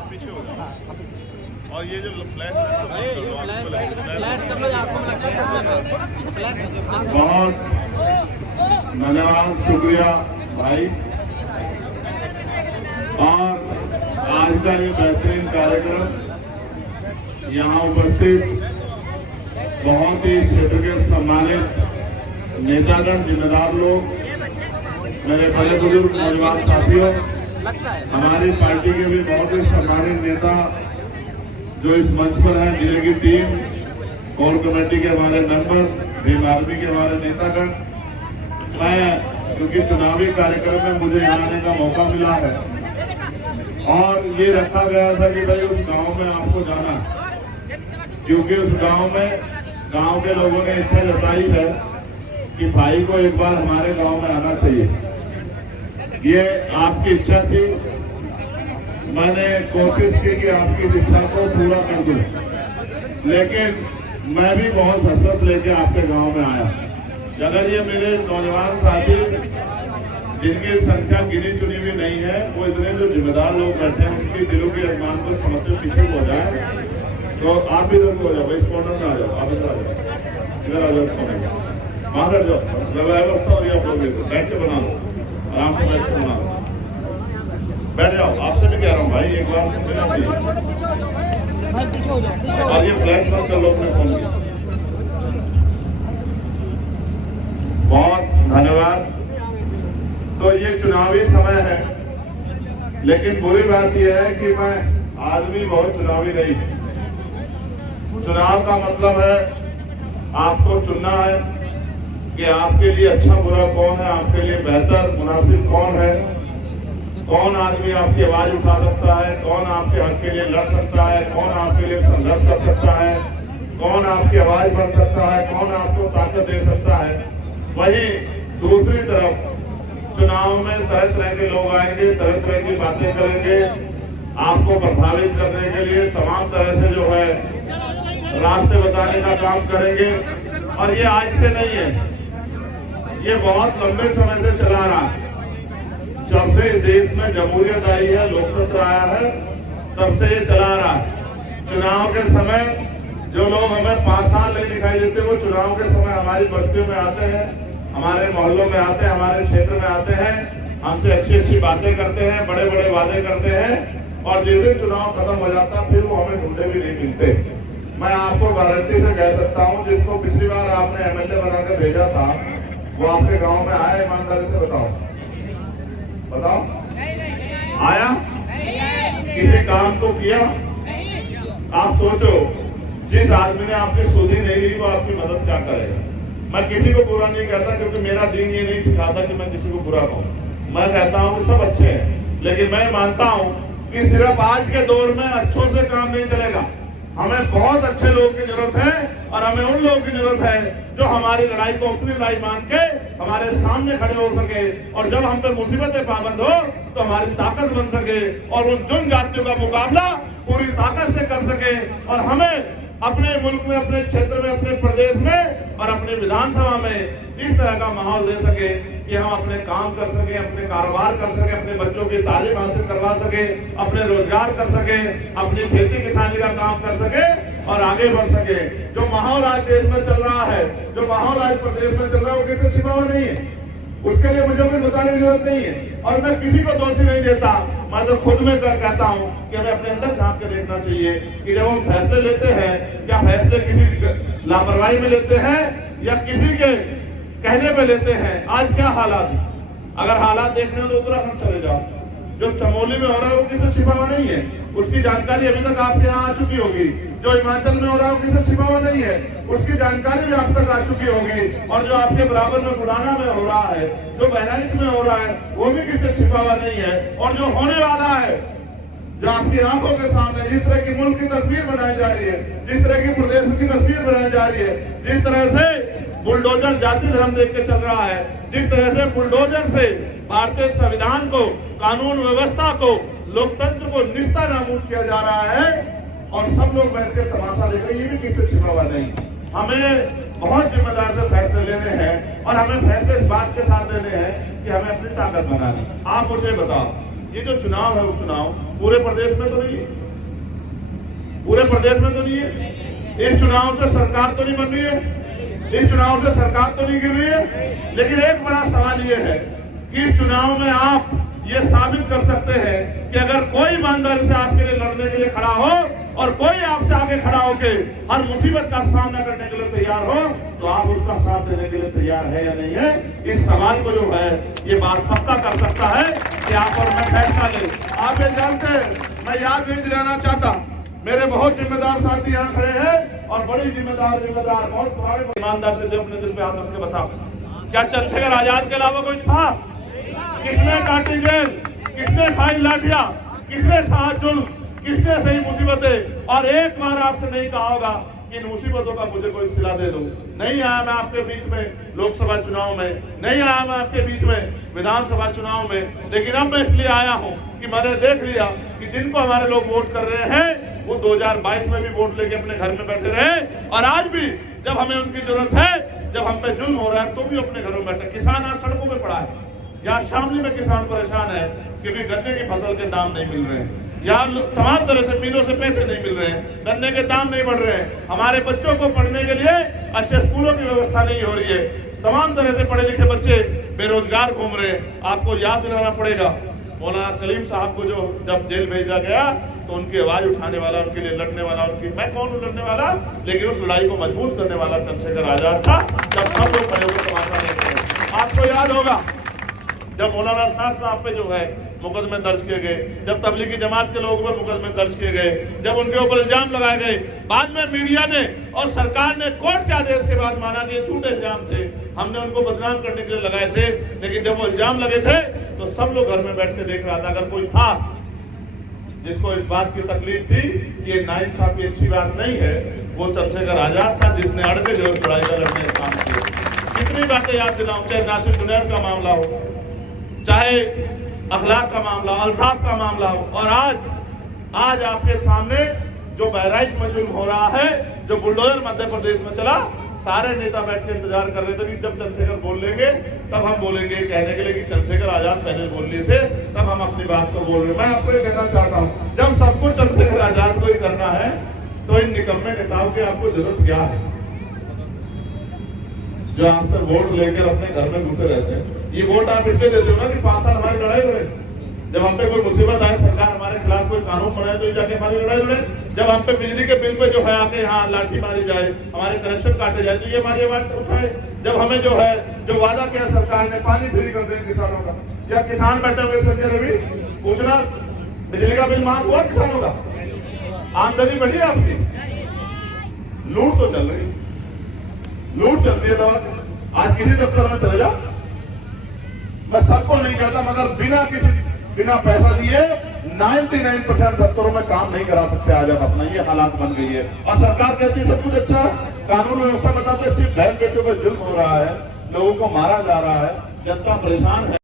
आप पीछे हो जाओ। और ये जो फ्लैश बहुत धन्यवाद, शुक्रिया भाई। और आज का ये बेहतरीन कार्यक्रम यहाँ उपस्थित बहुत ही क्षेत्र के सम्मानित नेतागण, जिम्मेदार लोग, मेरे बड़े बुजुर्ग नौजवान साथियों, हमारी पार्टी के भी बहुत ही सम्मानित नेता जो इस मंच पर हैं, जिले की टीम, कोर कमेटी के हमारे मेंबर, भीम आर्मी के हमारे नेतागण। मैं क्योंकि चुनावी कार्यक्रम में मुझे यहाँ आने का मौका मिला है और ये रखा गया था कि भाई उस गांव में आपको जाना, क्योंकि उस गांव में गांव के लोगों ने इच्छा जताई है कि भाई को एक बार हमारे गांव में आना चाहिए। ये आपकी इच्छा थी, मैंने कोशिश की कि आपकी इच्छा को पूरा कर दूं, लेकिन मैं भी बहुत हसरत लेके आपके गांव में आया। अगर ये मेरे नौजवान साथी, जिनकी संख्या गिनी चुनी भी नहीं है, वो इतने जो जिम्मेदार लोग बैठे हैं, उनके दिलों के अरमान को समझते पीछे हो जाए, तो आप भी इधर हो जाओ, इस कॉर्नर में आ जाओ, आप इधर आ जाओ, इधर आ जाओ, इस कॉर्नर में वहां कर जाओ। जब व्यवस्था हो रही है आप लोग बैठ के बना लो, आराम से बैठ के बना लो, बैठ जाओ। आपसे भी कह रहा हूँ भाई, एक बार सुनना चाहिए। और ये फ्लैश मत कर लो अपने फोन की। बहुत धन्यवाद। तो ये चुनावी समय है, लेकिन बुरी बात यह है कि मैं आदमी बहुत चुनावी नहीं। चुनाव का मतलब है आपको चुनना है कि आपके लिए अच्छा बुरा कौन है, आपके लिए बेहतर मुनासिब कौन है, कौन आदमी आपकी आवाज उठा सकता है, कौन आपके हक के लिए लड़ सकता है, कौन आपके लिए संघर्ष कर सकता है, कौन आपकी आवाज बन सकता है, कौन आपको ताकत दे सकता है। वहीं दूसरी तरफ चुनाव में तरह तरह के लोग आएंगे, तरह तरह की बातें करेंगे, आपको प्रभावित करने के लिए तमाम तरह से जो है रास्ते बताने का काम करेंगे। और ये आज से नहीं है, ये बहुत लंबे समय से चला रहा है। जब से देश में जमहूरियत आई है, लोकतंत्र आया है, तब से ये चला रहा है। चुनाव के समय जो लोग हमें 5 साल नहीं दिखाई देते, वो चुनाव के समय हमारी बस्तियों में आते हैं, हमारे मोहल्लों में आते हैं, हमारे क्षेत्र में आते हैं, हमसे अच्छी अच्छी बातें करते हैं, बड़े बड़े वादे करते हैं, और जिस दिन चुनाव खत्म हो जाता फिर वो हमें ढूंढे भी नहीं मिलते। मैं आपको गारंटी से कह सकता हूँ, जिसको पिछली बार आपने MLA बनाकर भेजा था, वो आपके गाँव में आया? ईमानदारी से बताओ, बताओ, आया? किसी काम को किया? आप सोचो, जिस आदमी ने आपकी सुधी नहीं ली, वो आपकी मदद क्या करेगा? मैं किसी को बुरा नहीं कहता, क्योंकि मेरा दीन ये नहीं सिखाता कि मैं किसी को बुरा कहूँ। मैं कहता हूँ कि सब अच्छे हैं, लेकिन मैं मानता हूँ कि सिर्फ आज के दौर में अच्छों से काम नहीं चलेगा। हमें बहुत अच्छे लोगों की जरूरत है, और हमें उन लोगों की जरूरत है जो हमारी लड़ाई को अपनी लड़ाई मान के हमारे सामने खड़े हो सके, और जब हम पे मुसीबतें पाबंद हो तो हमारी ताकत बन सके, और उन जनजातियों का मुकाबला पूरी ताकत से कर सके, और हमें अपने मुल्क में, अपने क्षेत्र में, अपने प्रदेश में और अपने विधानसभा में इस तरह का माहौल दे सके कि हम अपने काम कर सके, अपने कारोबार कर सके, अपने बच्चों की तालीम हासिल करवा सके, अपने रोजगार कर सके, अपनी खेती किसानी का काम कर सके और आगे बढ़ सके। जो माहौल आज देश में चल रहा है, जो माहौल आज प्रदेश में चल रहा है, वो किसी छिपा हुआ नहीं है। उसके लिए मुझे भी बताने की जरूरत नहीं है, और मैं किसी को दोषी नहीं देता। मैं तो खुद में कहता हूँ कि हमें अपने अंदर झांक के देखना चाहिए कि जब हम फैसले लेते हैं, क्या फैसले किसी लापरवाही में लेते हैं या किसी के कहने पे लेते हैं। आज क्या हालात, अगर हालात देखने हो तो उत्तराखंड चले जाओ, जो चमोली में हो रहा है वो किसी छिपा हुआ नहीं है, उसकी जानकारी अभी तक आपके यहाँ आ चुकी होगी। जो हिमाचल में हो रहा है वो किसी छिपा हुआ नहीं है, उसकी जानकारी भी आप तक आ चुकी होगी। और जो आपके बराबर में बुढ़ाना में हो रहा है, जो बहराइच में हो रहा है, वो भी किसी छिपा हुआ नहीं है। और जो होने वाला है, जो आपकी आंखों के सामने जिस तरह की मुल्क की तस्वीर बनाई जा रही है, जिस तरह की प्रदेश की तस्वीर बनाई जा रही है, जिस तरह से बुलडोजर जाति धर्म देख के चल रहा है, जिस तरह से बुलडोजर से भारतीय संविधान को, कानून व्यवस्था को, लोकतंत्र को निस्ता नाबूद किया जा रहा है, और सब लोग बैठकर तमाशा देख रहे हैं, ये भी किसी छिपा हुआ नहीं। हमें बहुत जिम्मेदार से फैसले लेने हैं, और हमें फैसले इस बात के साथ लेने हैं कि हमें अपनी ताकत बनानी। आप मुझे बताओ, ये जो चुनाव है, वो चुनाव पूरे प्रदेश में तो नहीं है, पूरे प्रदेश में तो नहीं है। इस चुनाव से सरकार तो नहीं बन रही है, इस चुनाव से सरकार तो नहीं गिर रही है। लेकिन एक बड़ा सवाल ये है कि इस चुनाव में आप ये साबित कर सकते हैं कि अगर कोई ईमानदारी से आपके लिए लड़ने के लिए खड़ा हो और कोई आपसे आगे खड़ा होकर हर मुसीबत का सामना करने के लिए तैयार हो, तो आप उसका साथ देने के लिए तैयार है या नहीं है। इस सवाल को जो है ये बात पक्का कर सकता है कि आप और मैं फैसला ले। आप ये जानते हैं, मैं याद नहीं दिलाना चाहता, मेरे बहुत जिम्मेदार साथी यहाँ खड़े हैं और बड़ी जिम्मेदार बहुत पुराने ईमानदार से जो अपने दिल पे हाथ रख के बताओ, क्या चंद्रशेखर आजाद के अलावा कोई था? किसने काटी जेल, किसने खाई लाठियां, किसने सहा जुल्म, किसने सही मुसीबतें? और एक बार आपसे नहीं कहा होगा कि इन मुसीबतों का मुझे कोई सिला दे दो। नहीं आया मैं आपके बीच में लोकसभा चुनाव में, नहीं आया मैं आपके बीच में विधानसभा चुनाव में, लेकिन अब मैं इसलिए आया हूं कि मैंने देख लिया कि जिनको हमारे लोग वोट कर रहे हैं वो 2022 में भी वोट लेके अपने घर में बैठे रहे, और आज भी जब हमें उनकी जरूरत है, जब हम पे जुल्म हो रहा है, तो भी अपने घरों में बैठे। किसान आज सड़कों पे पड़ा है, यहाँ शामली में किसान परेशान है क्योंकि गन्ने की फसल के दाम नहीं मिल रहे हैं, यहाँ तमाम तरह से मिलों से पैसे नहीं मिल रहे हैं, गन्ने के दाम नहीं बढ़ रहे हैं, हमारे बच्चों को पढ़ने के लिए अच्छे स्कूलों की व्यवस्था नहीं हो रही है, तमाम तरह से पढ़े लिखे बच्चे बेरोजगार घूम रहे हैं। आपको याद दिलाना पड़ेगा मौलाना कलीम साहब को, जो जब जेल भेजा गया तो उनकी आवाज उठाने वाला, उनके लिए लड़ने वाला, उनकी मैं कौन हूँ लड़ने वाला, लेकिन उस लड़ाई को मजबूत करने वाला चंद्रशेखर आजाद था। जब सब लोग खड़े होकर तमाशा नहीं करे, आपको याद होगा जब मौलाना साहब पे जो है मुकदमे दर्ज किए गए, जब तबलीगी जमात के लोगों पर मुकदमे दर्ज किए गए, जब उनके ऊपर इल्जाम लगाए गए, बाद में मीडिया ने और सरकार ने कोर्ट के आदेश के बाद माना कि ये झूठे इल्जाम थे, हमने उनको बदनाम करने के लिए लगाए थे। लेकिन जब वो इल्जाम लगे थे तो सब लोग घर में बैठ के देख रहा था। अगर कोई था जिसको इस बात की तकलीफ थी कि ये नाइंसाफी अच्छी बात नहीं है, वो चंद्रशेखर आजाद था, जिसने अड़ के जो लड़ाई का लड़ने का काम किया। कितनी बातें याद दिलाऊं, चाहे नासिर जुनैद का मामला हो, चाहे अखलाक का मामला, अल्ताफ का मामला हो, और आज आपके सामने जो बहराइच में जुल्म हो रहा है, जो बुलडोजर मध्य प्रदेश में चला, सारे नेता बैठ के इंतजार कर रहे थे कि जब चंद्रशेखर बोल लेंगे तब हम बोलेंगे, कहने के लिए कि चंद्रशेखर आजाद पहले बोल लिए थे तब हम अपनी बात को बोल रहे हैं। मैं आपको ये कहना चाहता हूँ, जब सब कुछ चंद्रशेखर आजाद को ही करना है तो इन निकम्मे नेताओं की आपको जरूरत क्या है, जो आपसे वोट लेकर अपने घर में घुसे रहते हैं। ये वोट आप इसलिए देते हो ना कि 5 साल हमारी लड़ाई लड़े, जब हम पे कोई मुसीबत आए, सरकार हमारे खिलाफ कोई कानून बनाए तो जाके हमारी लड़ाई लड़े, जब हम पे बिजली के बिल पे जो है आके यहाँ लाठी मारी जाए, हमारे कनेक्शन काटे जाए, तो ये हमारी आवाज उठाए। जब हमें जो है जो वादा किया सरकार ने पानी फ्री कर दें किसानों का, या किसान बैठे हुए संजय रवि पूछना, बिजली का बिल माफ हुआ किसानों का? आमदनी बढ़ी आपकी? लूट तो चल रही, लूट चल रही है। तो आज किसी दफ्तर में चले जाओ, मैं सबको नहीं कहता, मगर बिना पैसा दिए 99% दफ्तरों में काम नहीं करा सकते आज आप अपना, ये हालात बन गई है। और सरकार कहती है सब कुछ अच्छा, कानून व्यवस्था बताते सिर्फ बहन बेटों पर जुल्म हो रहा है, लोगों को मारा जा रहा है, जनता परेशान है।